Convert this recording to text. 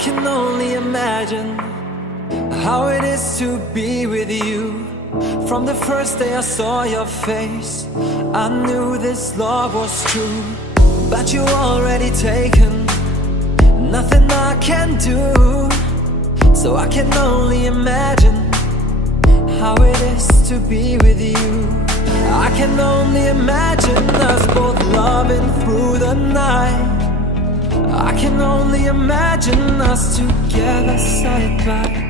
can only imagine how it is to be with you. From the first day I saw your face, I knew this love was true. But you already taken, nothing I can do. So I can only imagine how it is to be with you. I can only imagine us both loving through the night. I can only imagine us together side by